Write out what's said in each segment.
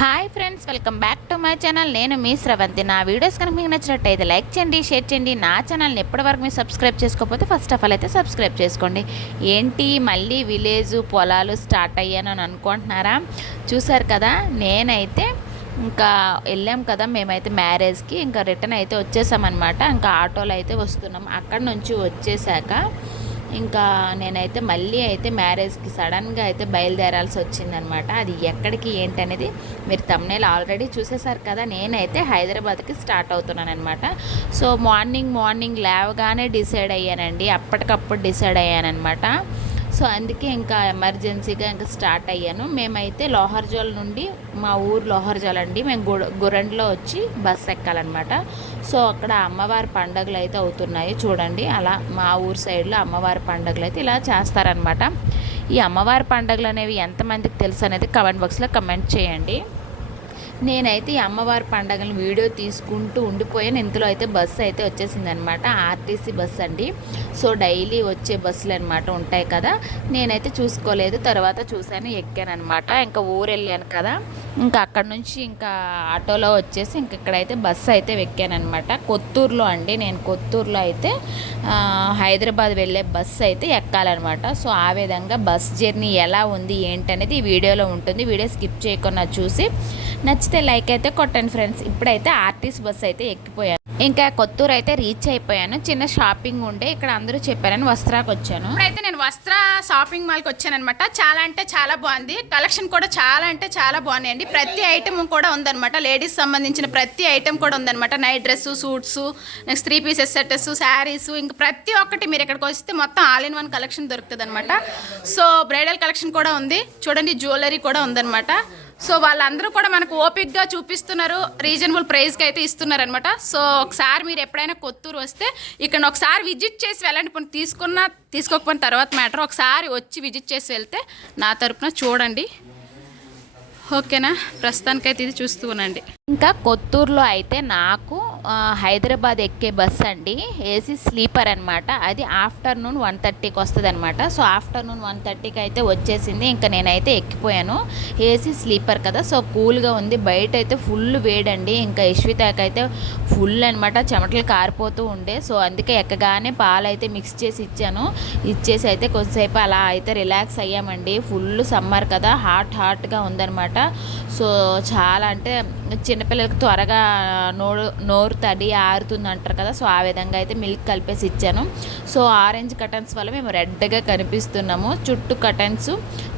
Hi friends, welcome back to my channel. నేను మీ శ్రవంతి. నా videos కనుక మీకు నచ్చినట్టయితే లైక్ చేయండి, షేర్ చేయండి. నా ఛానల్ని ఎప్పటివరకు మీరు సబ్స్క్రైబ్ చేసుకోకపోతే ఫస్ట్ ఆఫ్ ఆల్ అయితే సబ్స్క్రైబ్ చేసుకోండి. ఏంటి మళ్ళీ విలేజ్ పొలాలు స్టార్ట్ అయ్యాను అని అనుకుంటున్నారా? చూసారు కదా, నేనైతే ఇంకా వెళ్ళాం కదా మేమైతే మ్యారేజ్కి, ఇంకా రిటర్న్ అయితే వచ్చేసామన్నమాట. ఇంకా ఆటోలో అయితే వస్తున్నాం. అక్కడ నుంచి వచ్చేసాక ఇంకా నేనైతే మళ్ళీ అయితే మ్యారేజ్కి సడన్గా అయితే బయలుదేరాల్సి వచ్చిందనమాట. అది ఎక్కడికి ఏంటనేది మీరు థంబ్నెయిల్ ఆల్రెడీ చూసేసారు కదా. నేనైతే హైదరాబాద్కి స్టార్ట్ అవుతున్నాను అనమాట. సో మార్నింగ్ లేవగానే డిసైడ్ అయ్యానండి, అప్పటికప్పుడు డిసైడ్ అయ్యానమాట. సో అందుకే ఇంకా ఎమర్జెన్సీగా ఇంకా స్టార్ట్ అయ్యాను. మేమైతే లోహర్జోల్ నుండి, మా ఊరు లోహర్జోల్ అండి, మేము గురండ్లో వచ్చి బస్సు ఎక్కాలన్నమాట. సో అక్కడ అమ్మవారి పండుగలు అయితే అవుతున్నాయి చూడండి. అలా మా ఊరు సైడ్లో అమ్మవారి పండుగలు అయితే ఇలా చేస్తారనమాట. ఈ అమ్మవారి పండుగలు అనేవి ఎంతమందికి తెలుసు అనేది కమెంట్ బాక్స్లో కమెంట్ చేయండి. నేనైతే ఈ అమ్మవారి పండుగలను వీడియో తీసుకుంటూ ఉండిపోయాను. ఇంతలో అయితే బస్సు అయితే వచ్చేసింది అనమాట. ఆర్టీసీ బస్సు అండి. సో డైలీ వచ్చే బస్సులు అనమాట ఉంటాయి కదా. నేనైతే చూసుకోలేదు, తర్వాత చూశాను, ఎక్కాను అనమాట. ఇంకా ఊరు వెళ్ళాను కదా, ఇంకా అక్కడ నుంచి ఇంకా ఆటోలో వచ్చేసి ఇంక ఇక్కడైతే బస్సు అయితే ఎక్కాను అనమాట. కొత్తూరులో అండి, నేను కొత్తూరులో అయితే హైదరాబాద్ వెళ్ళే బస్సు అయితే ఎక్కాలన్నమాట. సో ఆ విధంగా బస్ జర్నీ ఎలా ఉంది ఏంటనేది ఈ వీడియోలో ఉంటుంది. వీడియో స్కిప్ చేయకుండా చూసి నచ్చితే లైక్ అయితే కొట్టండి ఫ్రెండ్స్. ఇప్పుడైతే ఆర్టీసీ బస్సు అయితే ఎక్కిపోయాను. ఇంకా కొత్తూరు అయితే రీచ్ అయిపోయాను. చిన్న షాపింగ్ ఉండే ఇక్కడ అందరూ చెప్పారని వస్త్రాకి వచ్చాను. ఇప్పుడైతే నేను వస్త్ర షాపింగ్ మాల్కి వచ్చాను అనమాట. చాలా అంటే చాలా బాగుంది, కలెక్షన్ కూడా చాలా అంటే చాలా బాగున్నాయండి. ప్రతి ఐటమ్ కూడా ఉందన్నమాట. లేడీస్ సంబంధించిన ప్రతి ఐటమ్ కూడా ఉందన్నమాట. Night dress, suits, next 3 pieces sets, saris, ఇంకా ప్రతి ఒక్కటి మీరు ఇక్కడికి వస్తే మొత్తం ఆల్ ఇన్ వన్ కలెక్షన్ దొరుకుతుంది అనమాట. సో బ్రైడల్ కలెక్షన్ కూడా ఉంది చూడండి, జ్యువెలరీ కూడా ఉందన్నమాట. సో వాళ్ళందరూ కూడా మనకు ఓపిక్గా చూపిస్తున్నారు, రీజనబుల్ ప్రైస్కి అయితే ఇస్తున్నారు అనమాట. సో ఒకసారి మీరు ఎప్పుడైనా కొత్తూరు వస్తే ఇక్కడ ఒకసారి విజిట్ చేసి వెళ్ళండి. ఇప్పుడు తీసుకోకపోయిన తర్వాత మ్యాటర్, ఒకసారి వచ్చి విజిట్ చేసి వెళ్తే నా తరపున చూడండి, ఓకేనా? ప్రస్తుతానికైతే ఇది చూస్తూ ఉండండి. ఇంకా కొత్తూరులో అయితే నాకు హైదరాబాద్ ఎక్కే బస్ అండి, ఏసీ స్లీపర్ అనమాట. అది ఆఫ్టర్నూన్ 1:30కి వస్తుంది అనమాట. సో ఆఫ్టర్నూన్ 1:30కి అయితే వచ్చేసింది. ఇంకా నేనైతే ఎక్కిపోయాను. ఏసీ స్లీపర్ కదా, సో కూల్గా ఉంది. బయట అయితే ఫుల్ వేడండి. ఇంకా యశ్వితాకి అయితే ఫుల్ అనమాట, చెమటలు కారిపోతూ ఉండే. సో అందుకే ఎక్కగానే పాలు అయితే మిక్స్ చేసి ఇచ్చేసి అయితే కొంచెంసేపు అలా అయితే రిలాక్స్ అయ్యామండి. ఫుల్ సమ్మర్ కదా, హాట్గా ఉందన్నమాట. సో చాలా అంటే చిన్నపిల్లలకి త్వరగా నోరు తడి ఆరుతుంది అంటారు కదా. సో ఆ విధంగా అయితే మిల్క్ కలిపేసి ఇచ్చాను. సో ఆరెంజ్ కర్టన్స్ వల్ల మేము రెడ్గా కనిపిస్తున్నాము, చుట్టూ కర్టన్స్.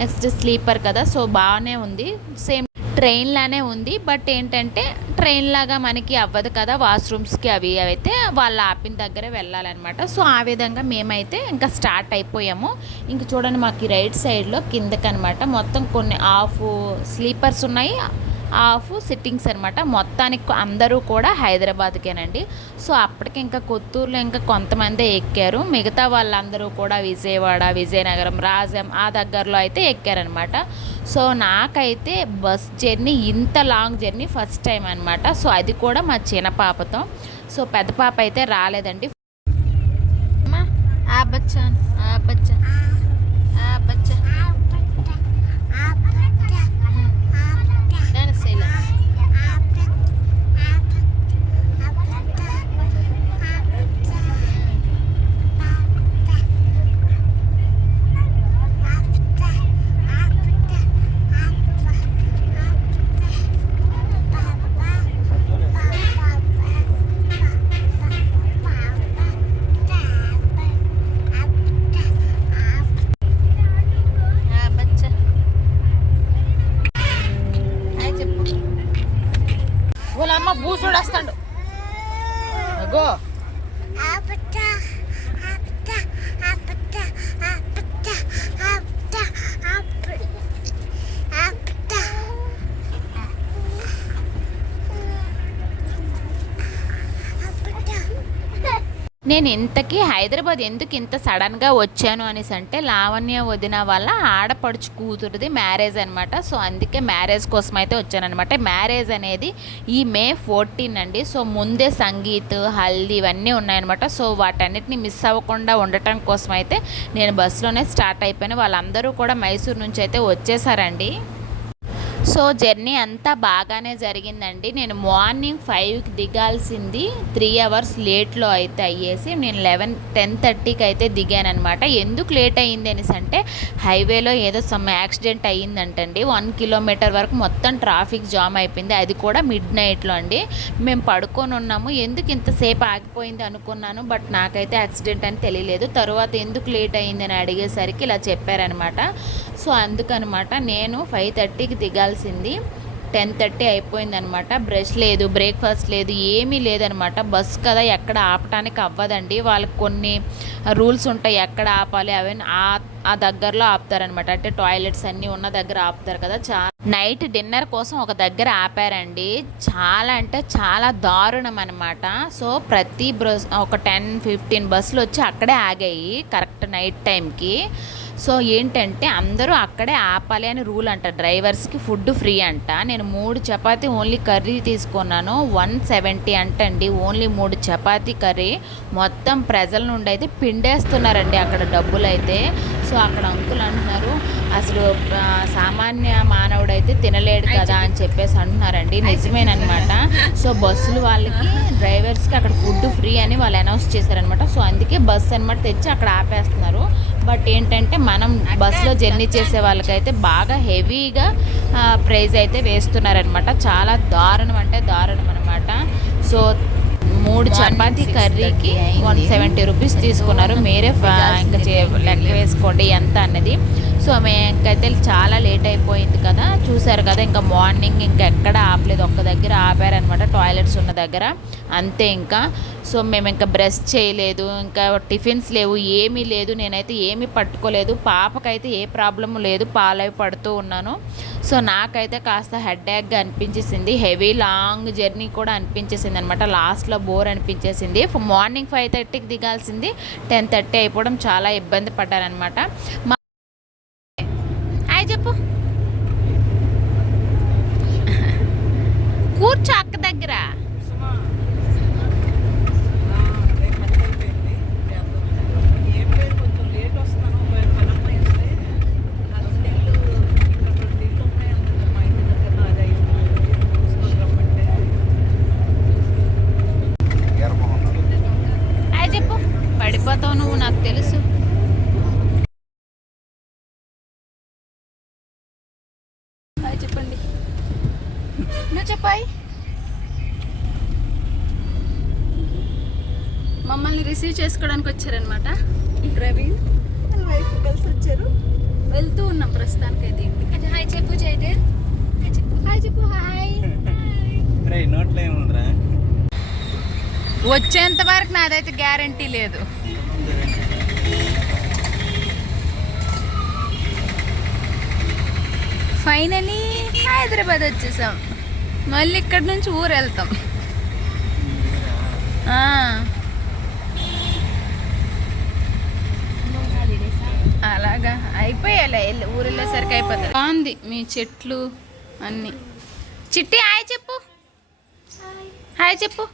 నెక్స్ట్ స్లీపర్ కదా, సో బాగానే ఉంది. సేమ్ ట్రైన్ లానే ఉంది. బట్ ఏంటంటే ట్రైన్ లాగా మనకి అవ్వదు కదా, వాష్రూమ్స్కి అవి అయితే వాళ్ళు ఆపిన దగ్గరే వెళ్ళాలన్నమాట. సో ఆ విధంగా మేమైతే ఇంకా స్టార్ట్ అయిపోయాము. ఇంక చూడండి, మాకు రైట్ సైడ్లో కిందకనమాట మొత్తం కొన్ని హాఫ్ స్లీపర్స్ ఉన్నాయి, హాఫ్ సిట్టింగ్స్ అనమాట. మొత్తానికి అందరూ కూడా హైదరాబాద్కేనండి. సో అప్పటికి ఇంకా కొత్తూరులో ఇంకా కొంతమంది ఎక్కారు, మిగతా వాళ్ళందరూ కూడా విజయవాడ, విజయనగరం, రాజం ఆ దగ్గరలో అయితే ఎక్కారనమాట. సో నాకైతే బస్ జర్నీ, ఇంత లాంగ్ జర్నీ ఫస్ట్ టైం అనమాట. సో అది కూడా మా చిన్న పాపతో. సో పెద్ద పాప అయితే రాలేదండి. వాళ్ళమ్మ బూసుడు వస్తాడు అగో. నేను ఇంతకీ హైదరాబాద్ ఎందుకు ఇంత సడన్గా వచ్చాను అనేసి అంటే, లావణ్య వదిన వాళ్ళ ఆడపడుచు కూతురుది మ్యారేజ్ అనమాట. సో అందుకే మ్యారేజ్ కోసం అయితే వచ్చానమాట. మ్యారేజ్ అనేది ఈ May 14 అండి. సో ముందే సంగీత్, హల్దీ ఇవన్నీ ఉన్నాయన్నమాట. సో వాటన్నిటిని మిస్ అవ్వకుండా ఉండటం కోసం అయితే నేను బస్సులోనే స్టార్ట్ అయిపోయాను. వాళ్ళందరూ కూడా మైసూరు నుంచి అయితే వచ్చేసారండి. సో జర్నీ అంతా బాగానే జరిగిందండి. నేను మార్నింగ్ 5కి దిగాల్సింది 3 అవర్స్ లేట్లో అయితే అయ్యేసి నేను 10:30కి అయితే దిగానమాట. ఎందుకు లేట్ అయ్యింది అనేసి అంటే హైవేలో ఏదో సమ్ యాక్సిడెంట్ అయ్యిందంటండి. 1 కిలోమీటర్ వరకు మొత్తం ట్రాఫిక్ జామ్ అయిపోయింది. అది కూడా మిడ్ నైట్లో అండి. మేము పడుకొని ఉన్నాము. ఎందుకు ఇంతసేపు ఆగిపోయింది అనుకున్నాను, బట్ నాకైతే యాక్సిడెంట్ అని తెలియలేదు. తర్వాత ఎందుకు లేట్ అయ్యిందని అడిగేసరికి ఇలా చెప్పారనమాట. సో అందుకనమాట నేను 5:30కి దిగాల్సింది 10:30 అయిపోయిందనమాట. బ్రష్ లేదు, బ్రేక్ఫాస్ట్ లేదు, ఏమీ లేదనమాట. బస్ కదా, ఎక్కడ ఆపటానికి అవ్వదండి. వాళ్ళకి కొన్ని రూల్స్ ఉంటాయి, ఎక్కడ ఆపాలి అవన్నీ ఆ దగ్గరలో ఆపుతారనమాట. అంటే టాయిలెట్స్ అన్నీ ఉన్న దగ్గర ఆపుతారు కదా. నైట్ డిన్నర్ కోసం ఒక దగ్గర ఆపారండి. చాలా అంటే చాలా దారుణం అనమాట. సో ప్రతి ఒక 10-15 బస్సులు వచ్చి అక్కడే ఆగాయి కరెక్ట్ నైట్ టైంకి. సో ఏంటంటే అందరూ అక్కడే ఆపాలి అని రూల్ అంట. డ్రైవర్స్కి ఫుడ్ ఫ్రీ అంట. నేను 3 చపాతీ ఓన్లీ కర్రీ తీసుకున్నాను. 170 అంటండి ఓన్లీ 3 చపాతీ కర్రీ. మొత్తం ప్రజల నుండి అయితే పిండేస్తున్నారండి అక్కడ డబ్బులు అయితే. సో అక్కడ అంకుల్ అంటున్నారు అసలు సామాన్య మానవుడైతే తినలేడు కదా అని చెప్పేసి అంటున్నారండి. నిజమేనమాట. సో బస్సులు వాళ్ళకి డ్రైవర్స్కి అక్కడ ఫుడ్ ఫ్రీ అని వాళ్ళు అనౌన్స్ చేశారనమాట. సో అందుకే బస్సు అనమాట తెచ్చి అక్కడ ఆపేస్తున్నారు. బట్ ఏంటంటే మనం బస్సులో జర్నీ చేసే వాళ్ళకైతే బాగా హెవీగా ప్రైస్ అయితే వేస్తున్నారనమాట. చాలా దారుణం అంటే దారుణం అనమాట. సో 3 చపాతీ కర్రీకి 170 రూపీస్ తీసుకున్నారు. మీరే ఇంకా లెక్క వేసుకోండి ఎంత అన్నది. సో మేకైతే చాలా లేట్ అయిపోయింది కదా, చూసారు కదా. ఇంకా మార్నింగ్ ఇంకా ఎక్కడ ఆపలేదు, ఒక్క దగ్గర ఆపారనమాట, టాయిలెట్స్ ఉన్న దగ్గర, అంతే ఇంకా. సో మేము ఇంకా బ్రష్ చేయలేదు, ఇంకా టిఫిన్స్ లేవు, ఏమీ లేదు. నేనైతే ఏమీ పట్టుకోలేదు. పాపకైతే ఏ ప్రాబ్లము లేదు, పాలవి పడుతూ ఉన్నాను. సో నాకైతే కాస్త హెడేక్గా అనిపించేసింది. హెవీ లాంగ్ జర్నీ కూడా అనిపించేసింది అనమాట. లాస్ట్లో బోర్ అనిపించేసింది. మార్నింగ్ 5:30కి దిగాల్సింది 10:30 అయిపోవడం చాలా ఇబ్బంది పడ్డానమాట. హాయ్ చెప్పు, కూర్చో అక్క దగ్గర. పడిపోతావు నువ్వు, నాకు తెలుసు. చెప్పండి, నువ్వు చెప్పాయి. మమ్మల్ని రిసీవ్ చేసుకోవడానికి వచ్చారనమాట. ప్రవీణ్ వాళ్ళ వైఫ్ కలిసి వచ్చారు. వెళ్తూ ఉన్నాం ప్రస్తుతానికైతే ఇంటికి. హాయ్ చెప్పు జైదేవ్, హాయ్ చెప్పు. హాయ్. నోట్లో ఏముందిరా, వచ్చేంత వరకు నాదైతే గ్యారంటీ లేదు. ఫైనలీ హైదరాబాద్ వచ్చేసాం. మళ్ళీ ఇక్కడ నుంచి ఊరు వెళ్తాం. అలాగా అయిపోయాలే, ఊరు వెళ్ళేసరికి అయిపోతుంది. బాగుంది మీ చెట్లు అన్నీ. చిట్టి హాయ్ చెప్పు, హాయ్ చెప్పు.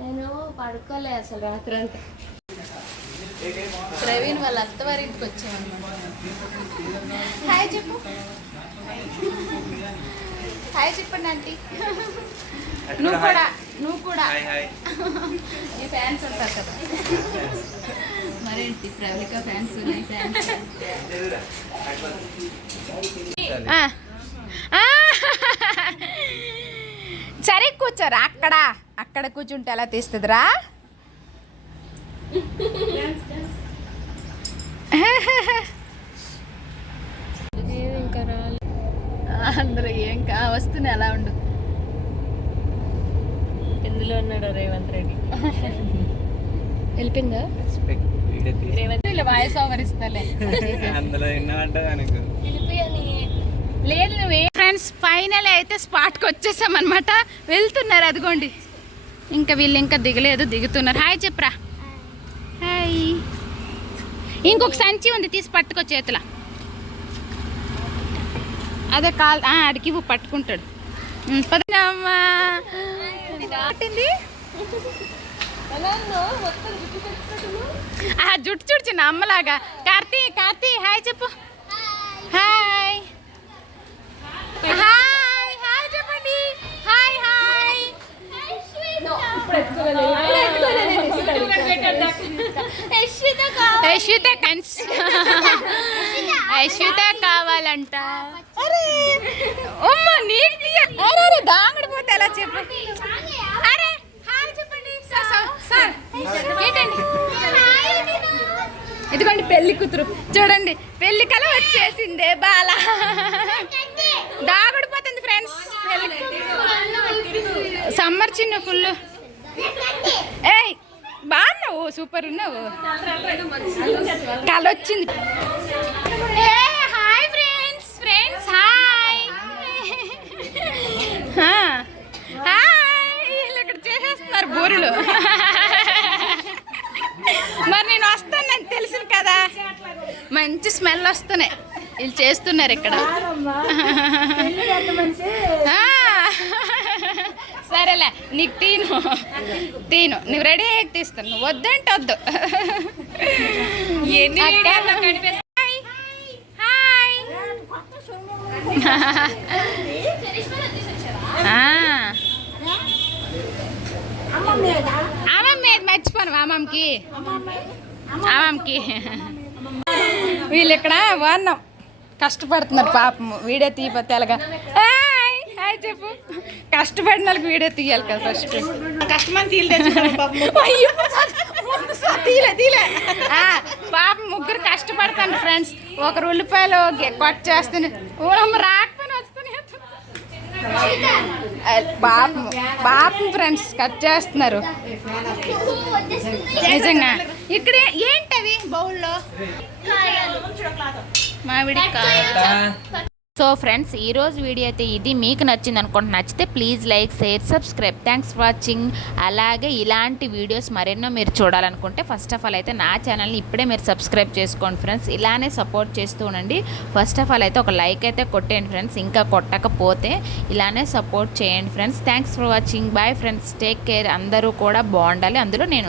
నేను పడుకోలే అసలు రాత్రి అంతా. ప్రవీణ్ వాళ్ళ అత్తవారి ఇంటికి వచ్చామన్నమాట. హాయ్ చెప్పు, హాయ్ చెప్పండి ఆంటీ. నువ్వు కూడా ఈ ఫ్యాన్స్ ఉంటారు కదా, మరేంటి ప్రవళిక ఫ్యాన్స్ ఫ్యాన్స్. సరే కూర్చోరా, అక్కడ కూర్చుంటే ఎలా తీస్తుందిరా. అందరూ ఏం వస్తుంది అలా ఉండు. ఎందులో ఉన్నాడు రేవంత్ రెడ్డి? వెళ్ళిపోయిందా రేవంత్ ఇలా వాయిస్ ఓవర్ ఇస్తాలే. లేదు నువ్వే. ఫ్రెండ్స్ ఫైనల్ అయితే స్పాట్కి వచ్చేసాం అనమాట. వెళ్తున్నారు అదిగోండి. ఇంకా వీళ్ళు ఇంకా దిగలేదు, దిగుతున్నారు. హాయ్ చెప్పరా. హాయ్. ఇంకొక సంచి ఉంది, తీసి పట్టుకో చేతుల. అదే అడిగి పట్టుకుంటాడు. పదినమ్మా జుట్టు చూడు చిన్న అమ్మలాగా. కార్తీ హాయ్ చెప్పు. హాయ్ హాయ్ హాయ్ చెప్పండి హాయ్ హాయ్ యశ్విత కన్స్ యశ్విత కావాలంట అరే అమ్మ నీకు అరే అరే దాంగడిపోతే ఎలా చెప్పు అరే హాయ్ చెప్పండి సార్ ఏంటండి ఇదిగోండి పెళ్లి కూతురు చూడండి పెళ్లి కల వచ్చేసిందే బాల దాగుడిపోతుంది ఫ్రెండ్స్ సమ్మర్ చిన్న ఫుల్ ఏయ్ బాగున్నావు సూపర్ ఉన్నావు కల వచ్చింది hi friends friends hi hi వీళ్ళు ఇక్కడ చేసేస్తున్నారు బూరెలు మరి నేను వస్తానని తెలుసు కదా మంచి స్మెల్ వస్తున్నాయి వీళ్ళు చేస్తున్నారు ఇక్కడ సరేలే నీకు తీను నువ్వు రెడీ అయ్యాక తీస్తాను నువ్వు వద్దంటే వద్దు హాయ్ అమ్మమ్మ ఏది మర్చిపోను అమ్మమ్మకి వీళ్ళు ఇక్కడ వాడినాం కష్టపడుతున్నారు పాపము వీడియో తీయపోతే ఎలాగా హాయ్ హాయ్ చెప్పు కష్టపడిన వాళ్ళకి వీడియో తీయాలి కదా ఫస్ట్ కష్టమని తీలే పాప ముగ్గురు కష్టపడతాను ఫ్రెండ్స్ ఒకరు ఉల్లిపాయలు కట్ చేస్తాను రాకపోయినా వస్తున్నాయి పాపం ఫ్రెండ్స్ కట్ చేస్తున్నారు నిజంగా ఇక్కడ ఏంటవి బౌల్లో మామిడికాయ సో ఫ్రెండ్స్ ఈరోజు వీడియో అయితే ఇది మీకు నచ్చింది అనుకుంటే నచ్చితే please like share subscribe thanks for watching. అలాగే ఇలాంటి వీడియోస్ మరెన్నో మీరు చూడాలనుకుంటే ఫస్ట్ ఆఫ్ ఆల్ అయితే నా ఛానల్ని ఇప్పుడే మీరు సబ్స్క్రైబ్ చేసుకోండి ఫ్రెండ్స్. ఇలానే సపోర్ట్ చేస్తూ ఉండండి. ఫస్ట్ ఆఫ్ ఆల్ అయితే ఒక లైక్ అయితే కొట్టేయండి ఫ్రెండ్స్, ఇంకా కొట్టకపోతే ఇలానే సపోర్ట్ చేయండి friends. Thanks for watching. Bye friends, take care. అందరూ కూడా బాగుండాలి, అందులో నేను